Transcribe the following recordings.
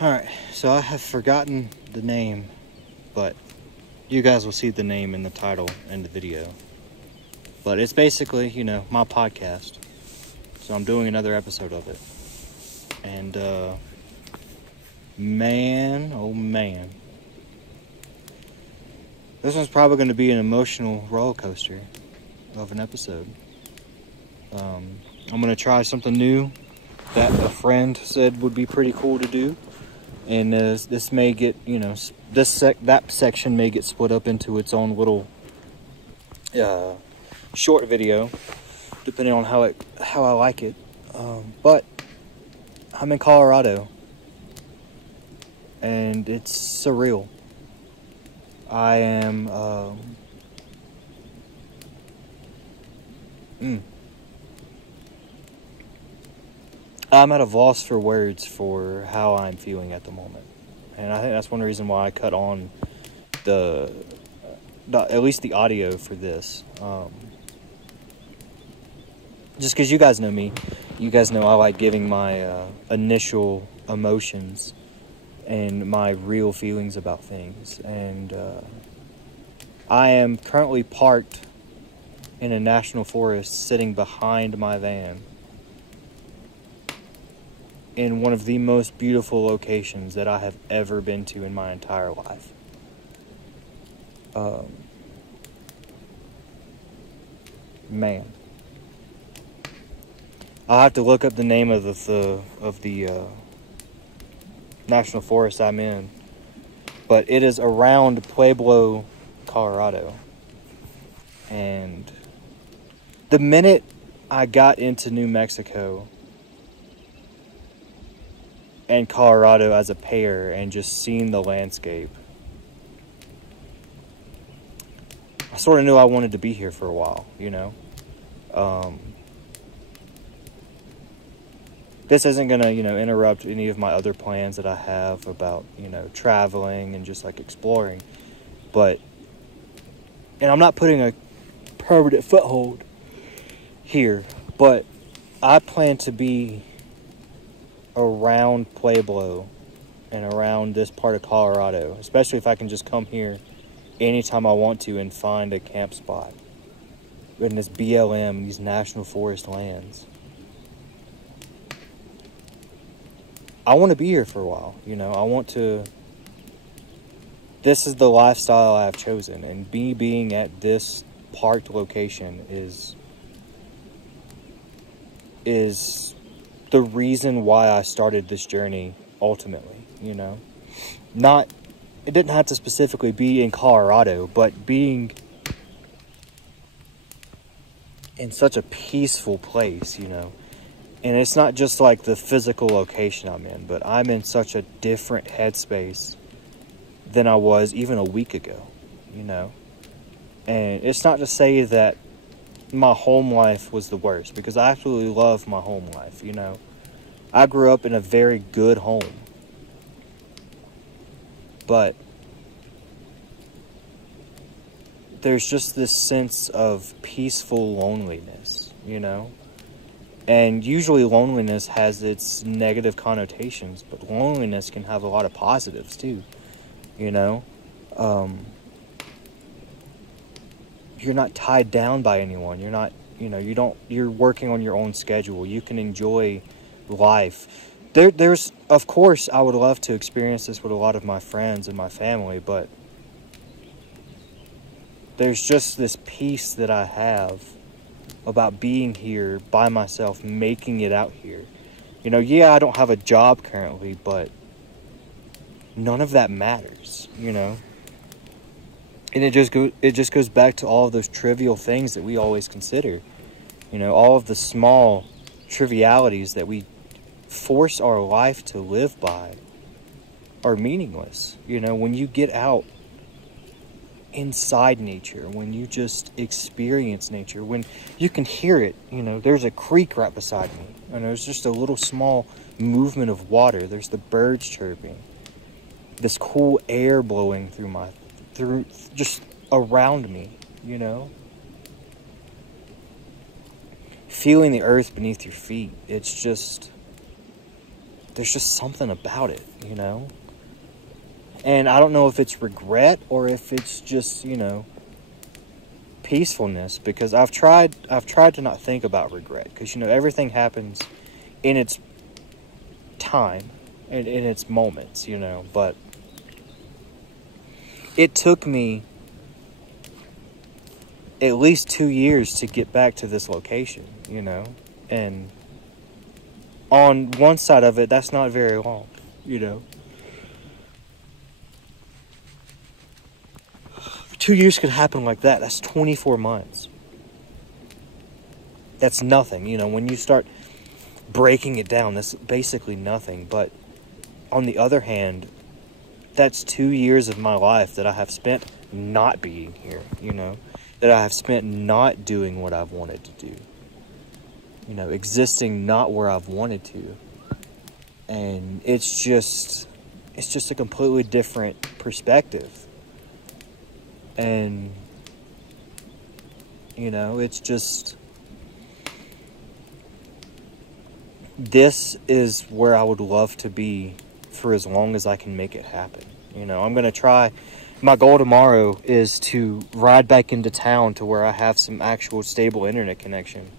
Alright, so I have forgotten the name, but you guys will see the name in the title and the video. But it's basically, my podcast. So I'm doing another episode of it. And, man, oh man. This one's probably going to be an emotional roller coaster of an episode. I'm going to try something new that a friend said would be pretty cool to do. And this may get, that section may get split up into its own little short video, depending on how I like it. But I'm in Colorado, and it's surreal. I am I'm at a loss for words for how I'm feeling at the moment. And I think that's one reason why I cut on at least the audio for this. Just because you guys know me. You guys know I like giving my initial emotions and my real feelings about things. And I am currently parked in a national forest sitting behind my van in one of the most beautiful locations that I have ever been to in my entire life. Man, I'll have to look up the name of the national forest I'm in, but it is around Pueblo, Colorado. And the minute I got into New Mexico and Colorado as a pair and just seeing the landscape, I sort of knew I wanted to be here for a while, This isn't going to, interrupt any of my other plans that I have about, traveling and just, exploring. And I'm not putting a permanent foothold here, but I plan to be around Pueblo and around this part of Colorado, especially if I can just come here anytime I want to and find a camp spot in this BLM, these national forest lands. I want to be here for a while, this is the lifestyle I have chosen, and being at this parked location is the reason why I started this journey ultimately, it didn't have to specifically be in Colorado, but being in such a peaceful place, and it's not just the physical location I'm in, but I'm in such a different headspace than I was even a week ago, and it's not to say that my home life was the worst, because I absolutely love my home life, I grew up in a very good home, but there's just this sense of peaceful loneliness, and usually loneliness has its negative connotations, but loneliness can have a lot of positives too, you're not tied down by anyone. You're not, you're working on your own schedule. You can enjoy life. There's, of course, I would love to experience this with a lot of my friends and my family, but there's just this peace that I have about being here by myself, making it out here. I don't have a job currently, but none of that matters, And it just goes back to all of those trivial things that we always consider. All of the small trivialities that we force our life to live by are meaningless. When you get out inside nature, when you just experience nature, when you can hear it, there's a creek right beside me, and there's just a little small movement of water. There's the birds chirping, this cool air blowing through just around me, feeling the earth beneath your feet. It's just there's just something about it, you know? And I don't know if it's regret or if it's just, you know, peacefulness, because I've tried to not think about regret, because, you know, everything happens in its time and in its moments, you know. But it took me at least 2 years to get back to this location, you know. And on one side of it, that's not very long, you know. 2 years could happen like that. That's 24 months. That's nothing, you know. When you start breaking it down, that's basically nothing. But on the other hand, that's 2 years of my life that I have spent not being here, you know. That I have spent not doing what I've wanted to do. You know, existing not where I've wanted to. And it's just a completely different perspective. And, you know, it's just, this is where I would love to be for as long as I can make it happen. You know, I'm going to try. My goal tomorrow is to ride back into town to where I have some actual stable internet connection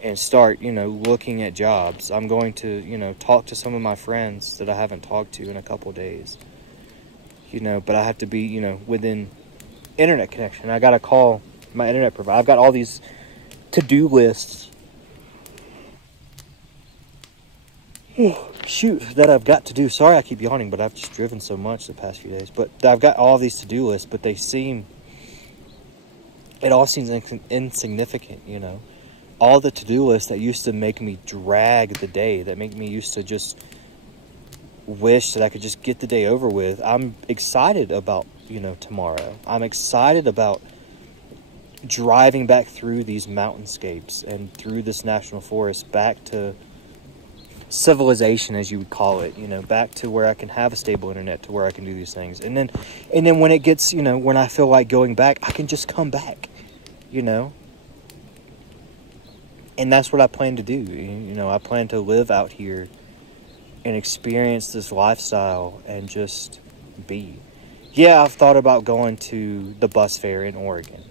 and start, you know, looking at jobs. I'm going to, you know, talk to some of my friends that I haven't talked to in a couple days. You know, but I have to be, you know, within internet connection. I got to call my internet provider. I've got all these to-do lists. Shoot, that I've got to do. Sorry I keep yawning, but I've just driven so much the past few days. But I've got all these to-do lists, but it all seems insignificant, you know. All the to-do lists that used to make me drag the day, that make me used to just wish that I could just get the day over with. I'm excited about, you know, tomorrow. I'm excited about driving back through these mountainscapes and through this national forest back to civilization, as you would call it, you know, back to where I can have a stable internet, to where I can do these things. And then when it gets, you know, when I feel like going back, I can just come back, you know. And that's what I plan to do. You know, I plan to live out here and experience this lifestyle and just be. Yeah, I've thought about going to the bus fair in Oregon.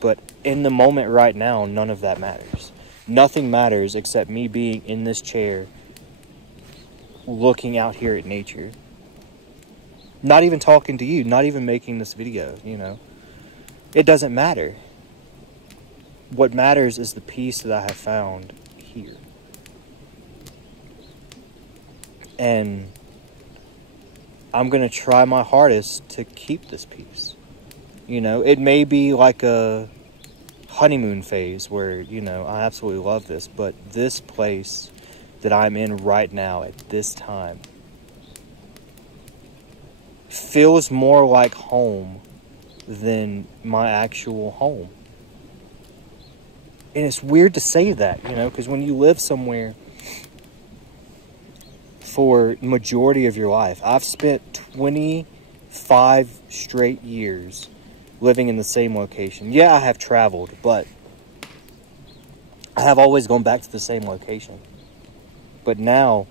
But in the moment right now, none of that matters. Nothing matters except me being in this chair, looking out here at nature. Not even talking to you, not even making this video, you know. It doesn't matter. What matters is the peace that I have found here. And I'm going to try my hardest to keep this peace. You know, it may be like a honeymoon phase where, you know, I absolutely love this, but this place that I'm in right now at this time feels more like home than my actual home. And it's weird to say that, you know, because when you live somewhere for the majority of your life, I've spent 25 straight years living in the same location. Yeah, I have traveled, but I have always gone back to the same location. But now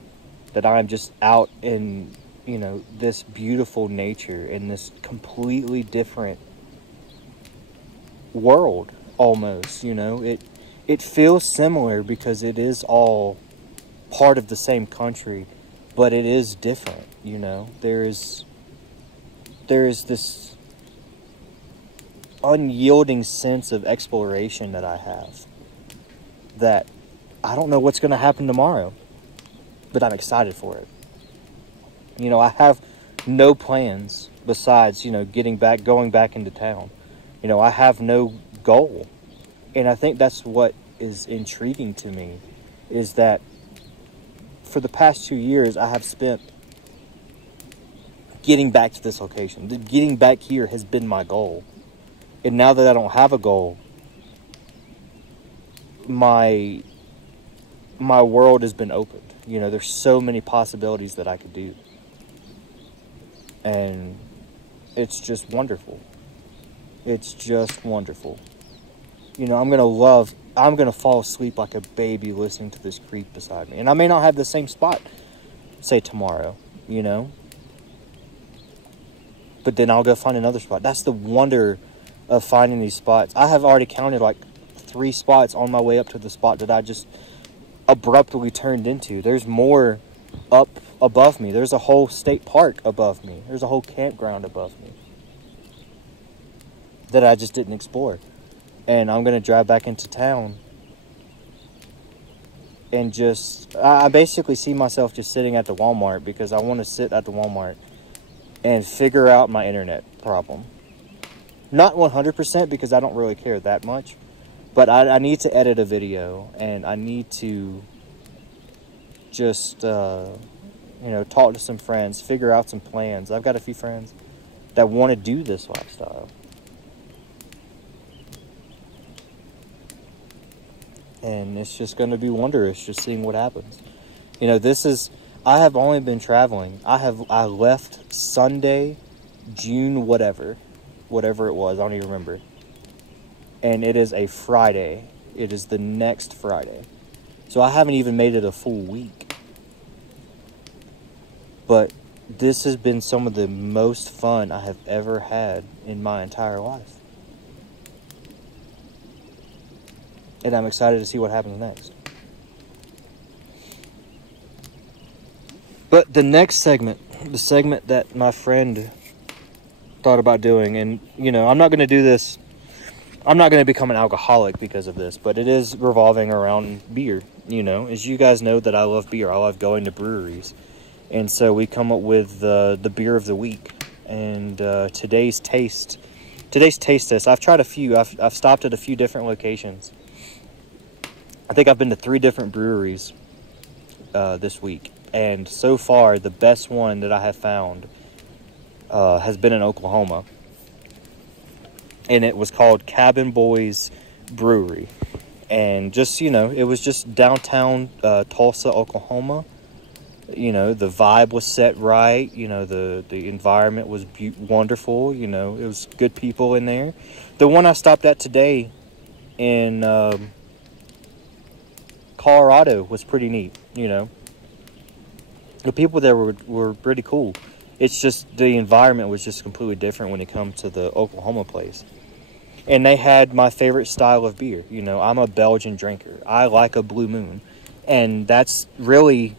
that I'm just out in, you know, this beautiful nature in this completely different world, almost, you know, it feels similar because it is all part of the same country, but it is different, you know. There is this unyielding sense of exploration that I have, that I don't know what's going to happen tomorrow, but I'm excited for it. You know, I have no plans besides, you know, going back into town. You know, I have no goal. And I think that's what is intriguing to me, is that for the past 2 years, I have spent getting back to this location. Getting back here has been my goal. And now that I don't have a goal, my world has been opened. You know, there's so many possibilities that I could do. And it's just wonderful. It's just wonderful. You know, I'm going to fall asleep like a baby listening to this creep beside me. And I may not have the same spot say tomorrow, you know? But then I'll go find another spot. That's the wonder of finding these spots. I have already counted like 3 spots on my way up to the spot that I just abruptly turned into. There's more up above me. There's a whole state park above me. There's a whole campground above me that I just didn't explore. And I'm going to drive back into town and just, I basically see myself just sitting at the Walmart because I want to sit at the Walmart and figure out my internet problem. Not 100% because I don't really care that much, but I need to edit a video and I need to just, you know, talk to some friends, figure out some plans. I've got a few friends that want to do this lifestyle. And it's just going to be wondrous just seeing what happens. You know, I have only been traveling. I left Sunday, June whatever it was, I don't even remember. And it is a Friday. It is the next Friday. So I haven't even made it a full week. But this has been some of the most fun I have ever had in my entire life. And I'm excited to see what happens next. But the next segment, the segment that my friend thought about doing, and, you know, I'm not going to do this. I'm not going to become an alcoholic because of this, but it is revolving around beer. You know, as you guys know that I love beer. I love going to breweries. And so we come up with the beer of the week. And today's taste test. I've tried a few. I've stopped at a few different locations. I think I've been to 3 different breweries this week. And so far, the best one that I have found has been in Oklahoma. And it was called Cabin Boys Brewery. And just, you know, it was just downtown Tulsa, Oklahoma. You know, the vibe was set right. You know, the environment was wonderful. You know, it was good people in there. The one I stopped at today in Colorado was pretty neat, you know. The people there were pretty cool. It's just the environment was just completely different when it comes to the Oklahoma place. And they had my favorite style of beer. You know, I'm a Belgian drinker. I like a Blue Moon. And that's really,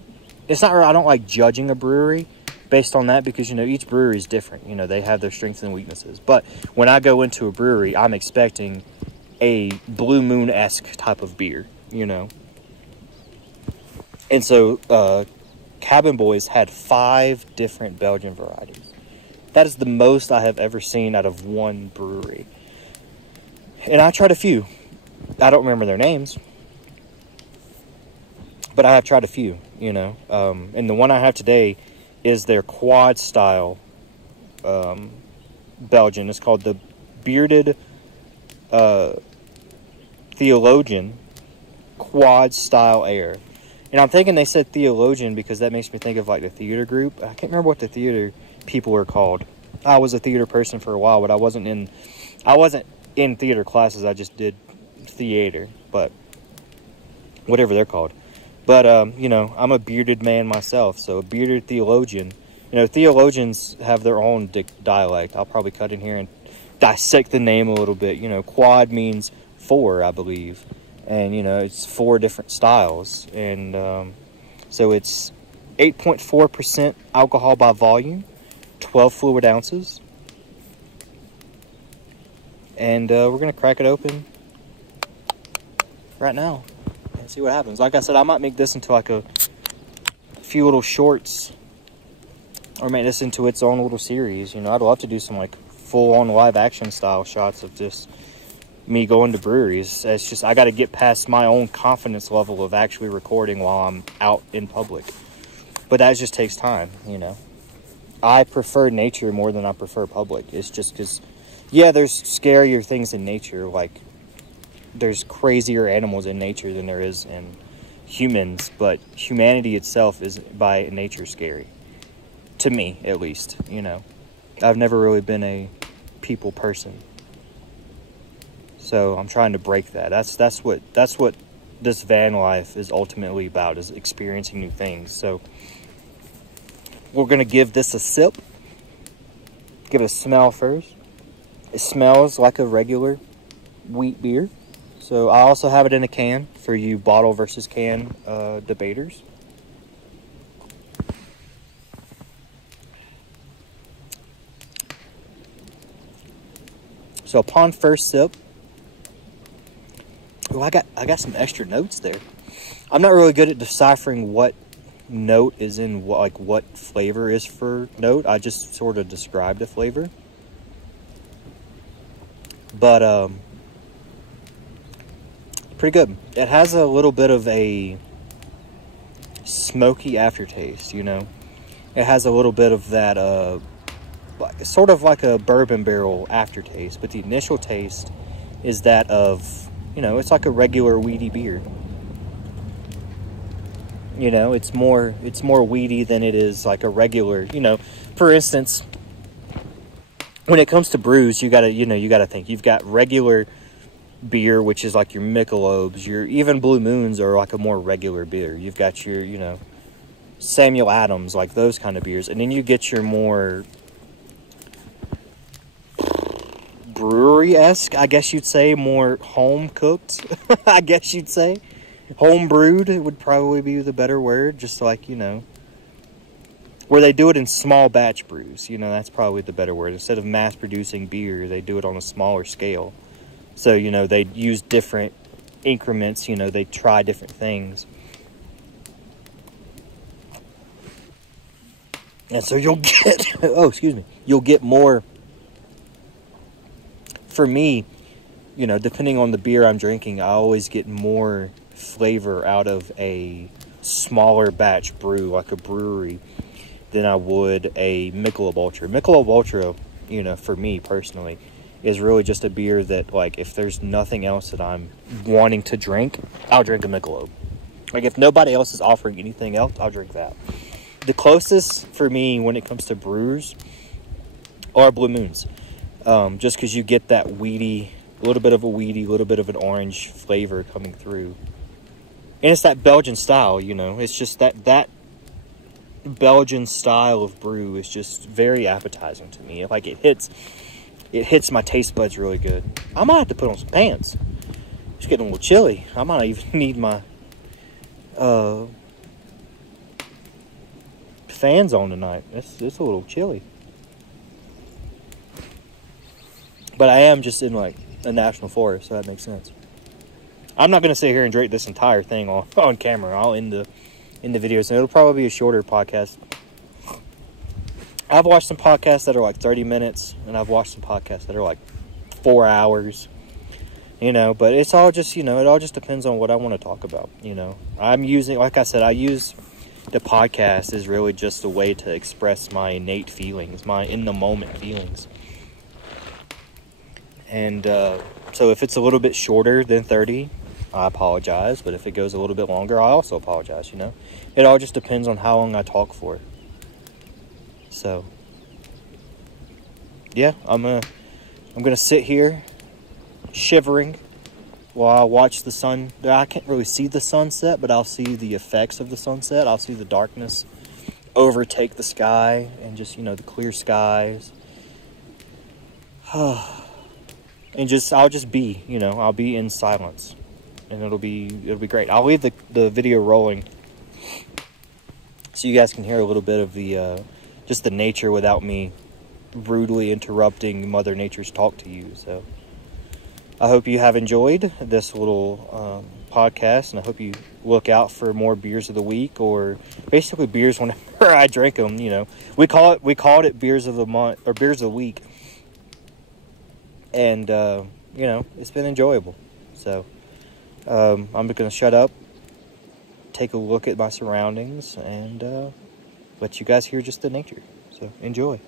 it's not, I don't like judging a brewery based on that because, you know, each brewery is different. You know, they have their strengths and weaknesses. But when I go into a brewery, I'm expecting a Blue Moon-esque type of beer, you know. And so, Cabin Boys had 5 different Belgian varieties. That is the most I have ever seen out of one brewery. And I tried a few. I don't remember their names. But I have tried a few, you know. And the one I have today is their quad style Belgian. It's called the Bearded Theologian Quad Style Ale. And I'm thinking they said theologian because that makes me think of like the theater group. I can't remember what the theater people were called. I was a theater person for a while, but I wasn't in theater classes. I just did theater, but whatever they're called. But, you know, I'm a bearded man myself, so a bearded theologian. You know, theologians have their own dialect. I'll probably cut in here and dissect the name a little bit. You know, quad means 4, I believe. And, you know, it's 4 different styles. And so it's 8.4% alcohol by volume, 12 fluid ounces. And we're going to crack it open right now and see what happens. Like I said, I might make this into like a few little shorts or make this into its own little series. You know, I'd love to do some like full-on live action style shots of just me going to breweries. It's just I got to get past my own confidence level of actually recording while I'm out in public. But that just takes time, you know. I prefer nature more than I prefer public. It's just because, yeah, there's scarier things in nature. Like, there's crazier animals in nature than there is in humans. But humanity itself is, by nature, scary. To me, at least, you know. I've never really been a people person. So I'm trying to break that. That's what this van life is ultimately about, is experiencing new things. So we're going to give this a sip. Give it a smell first. It smells like a regular wheat beer. So I also have it in a can for you bottle versus can debaters. So upon first sip, oh, I got some extra notes there. I'm not really good at deciphering what note is in what flavor is for note. I just sort of describe the flavor. But pretty good. It has a little bit of a smoky aftertaste, you know. It has a little bit of that sort of like a bourbon barrel aftertaste, but the initial taste is that of, you know, it's like a regular weedy beer. You know, it's more weedy than it is like a regular, you know. For instance, when it comes to brews, you gotta think. You've got regular beer, which is like your Michelob's, your even Blue Moons are like a more regular beer. You've got your, you know, Samuel Adams, like those kind of beers. And then you get your more brewery-esque, I guess you'd say, more home-cooked, I guess you'd say. Home-brewed would probably be the better word, just like, you know, where they do it in small batch brews. You know, that's probably the better word. Instead of mass-producing beer, they do it on a smaller scale. So, you know, they use different increments, you know, they try different things. And so you'll get, oh, excuse me, you'll get more, for me, you know, depending on the beer I'm drinking, I always get more flavor out of a smaller batch brew, like a brewery, than I would a Michelob Ultra. Michelob Ultra, you know, for me personally, is really just a beer that, like, if there's nothing else that I'm wanting to drink, I'll drink a Michelob. Like, if nobody else is offering anything else, I'll drink that. The closest for me when it comes to brewers are Blue Moons. Just because you get that weedy, a little bit of an orange flavor coming through. And it's that Belgian style, you know. It's just that Belgian style of brew is just very appetizing to me. Like, it hits my taste buds really good. I might have to put on some pants. It's getting a little chilly. I might even need my fans on tonight. It's a little chilly. But I am just in, like, a national forest, so that makes sense. I'm not going to sit here and drink this entire thing on camera. I'll end the videos, and it'll probably be a shorter podcast. I've watched some podcasts that are like 30 minutes, and I've watched some podcasts that are like 4 hours, you know, but it's all just, you know, it all just depends on what I want to talk about, you know. I'm using, like I said, I use the podcast as really just a way to express my innate feelings, my in-the-moment feelings. And so if it's a little bit shorter than 30, I apologize, but if it goes a little bit longer, I also apologize, you know. It all just depends on how long I talk for. So, yeah, I'm gonna sit here shivering while I watch the sun. I can't really see the sunset, but I'll see the effects of the sunset. I'll see the darkness overtake the sky and just, you know, the clear skies. And I'll just be, you know, I'll be in silence. And it'll be great. I'll leave the video rolling so you guys can hear a little bit of the just the nature without me rudely interrupting Mother Nature's talk to you. So I hope you have enjoyed this little podcast, and I hope you look out for more beers of the week, or basically beers whenever I drink them. You know, we called it beers of the month or beers of the week, and you know, it's been enjoyable. So. I'm going to shut up, take a look at my surroundings, and let you guys hear just the nature. So, enjoy.